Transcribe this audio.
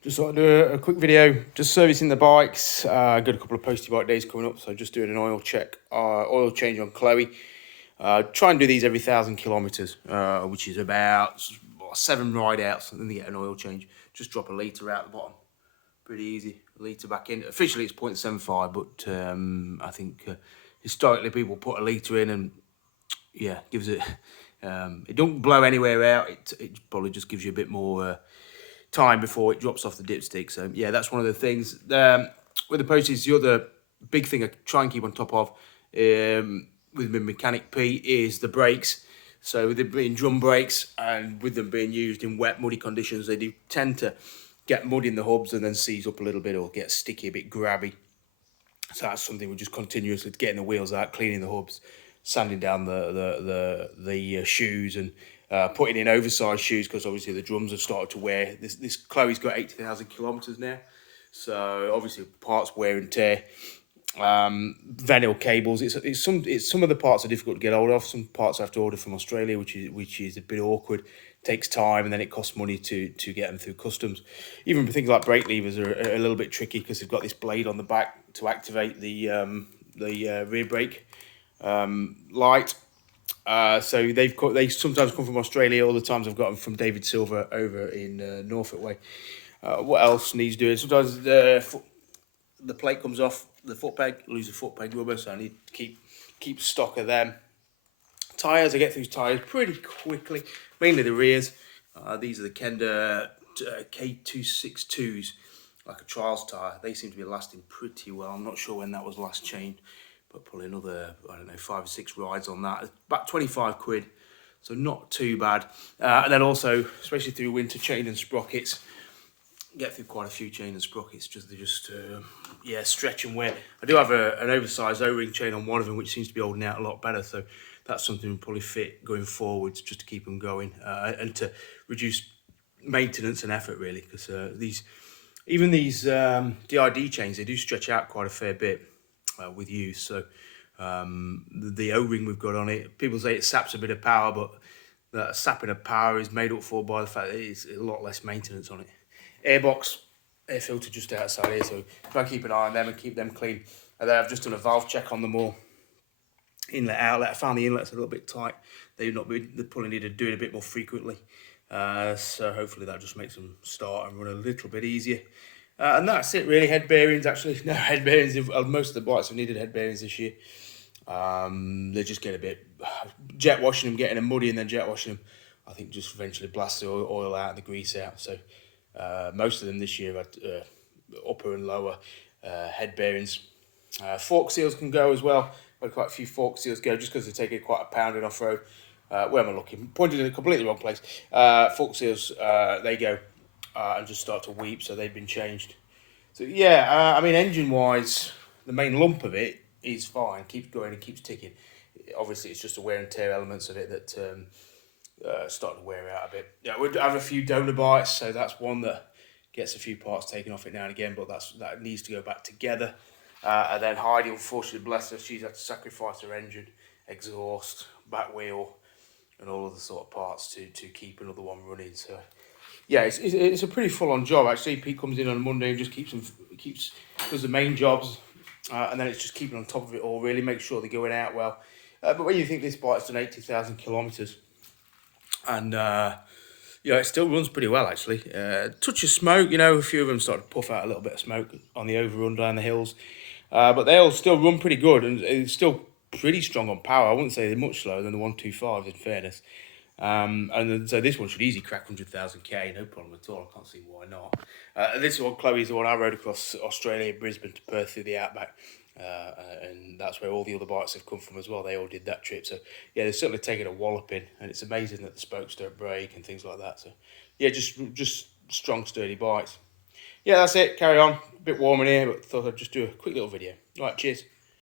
Just thought I'd do a quick video, just servicing the bikes. Got a couple of posty bike days coming up, so just doing an oil check, oil change on Chloe. Try and do these every 1,000 kilometers, which is about 7 ride outs, and then they get an oil change. Just drop a litre out the bottom, pretty easy. A litre back in. Officially it's 0.75, but I think historically people put a litre in, and yeah, gives it. It don't blow anywhere out. It probably just gives you a bit more time before it drops off the dipstick. So yeah, that's one of the things. With the posties, the other big thing I try and keep on top of with my Mechanic P is the brakes. So with it being drum brakes and with them being used in wet, muddy conditions, they do tend to get mud in the hubs and then seize up a little bit or get sticky, a bit grabby. So that's something we're just continuously getting the wheels out, cleaning the hubs, sanding down the shoes, and putting in oversized shoes because obviously the drums have started to wear. This Chloe's got 80,000 kilometers now, so obviously parts wear and tear. Vinyl cables. It's some of the parts are difficult to get hold of. Some parts I have to order from Australia, which is a bit awkward. Takes time, and then it costs money to get them through customs. Even things like brake levers are a little bit tricky because they've got this blade on the back to activate the rear brake light. So they sometimes come from Australia. Other times I've got them from David Silver over in Norfolk way. What else needs doing? Sometimes the plate comes off the foot peg, lose the foot peg rubber, so I need to keep stock of them. Tyres, I get through tyres pretty quickly, mainly the rears. These are the Kenda K262s, like a trials tyre. They seem to be lasting pretty well. I'm not sure when that was last changed, but probably another, I don't know, 5 or 6 rides on that. About 25 quid, so not too bad. And then also, especially through winter, chain and sprockets. Get through quite a few chain and sprockets, yeah, stretch and wear. I do have an oversized O-ring chain on one of them, which seems to be holding out a lot better, so that's something we'll probably fit going forwards just to keep them going, and to reduce maintenance and effort really, because these DID chains, they do stretch out quite a fair bit with use. So the O-ring we've got on it, people say it saps a bit of power, but that sapping of power is made up for by the fact that it's a lot less maintenance on it. Airbox, air filter just outside here, so try and keep an eye on them and keep them clean. And then I've just done a valve check on them all. Inlet, outlet, I found the inlets a little bit tight. They're probably needed doing a bit more frequently. So hopefully that just makes them start and run a little bit easier. And that's it really. Head bearings, actually, no head bearings. Most of the bikes have needed head bearings this year. They just get a bit, jet washing them, getting them muddy and then jet washing them, I think just eventually blasts the oil out and the grease out. So most of them this year had upper and lower head bearings. Fork seals can go as well. I've had quite a few fork seals go just because they take it quite a pound in off-road. Where am I looking? Pointed in a completely wrong place. Fork seals, they go and just start to weep, so they've been changed. So yeah, I mean, engine-wise, the main lump of it is fine, keeps going and keeps ticking. Obviously, it's just the wear and tear elements of it that starting to wear out a bit. Yeah, we have a few donor bites, so that's one that gets a few parts taken off it now and again, but that needs to go back together. And then Heidi, unfortunately, bless her, she's had to sacrifice her engine, exhaust, back wheel, and all of the sort of parts to keep another one running. So yeah, it's a pretty full-on job actually. Pete comes in on Monday and just does the main jobs, and then it's just keeping on top of it all. Really make sure they're going out well. But when you think this bike's done 80,000 kilometers, and it still runs pretty well actually. Touch of smoke, a few of them started to puff out a little bit of smoke on the overrun down the hills, but they all still run pretty good, and it's still pretty strong on power. I wouldn't say they're much slower than the 125s in fairness. And so this one should easily crack 100,000 k, no problem at all. I can't see why not. This one, Chloe's the one I rode across Australia, Brisbane to Perth through the outback, and that's where all the other bikes have come from as well. They all did that trip. So yeah, they're certainly taking a walloping, and it's amazing that the spokes don't break and things like that. So yeah, just strong, sturdy bikes. Yeah, that's it. Carry on. A bit warm in here, but thought I'd just do a quick little video. All right, cheers.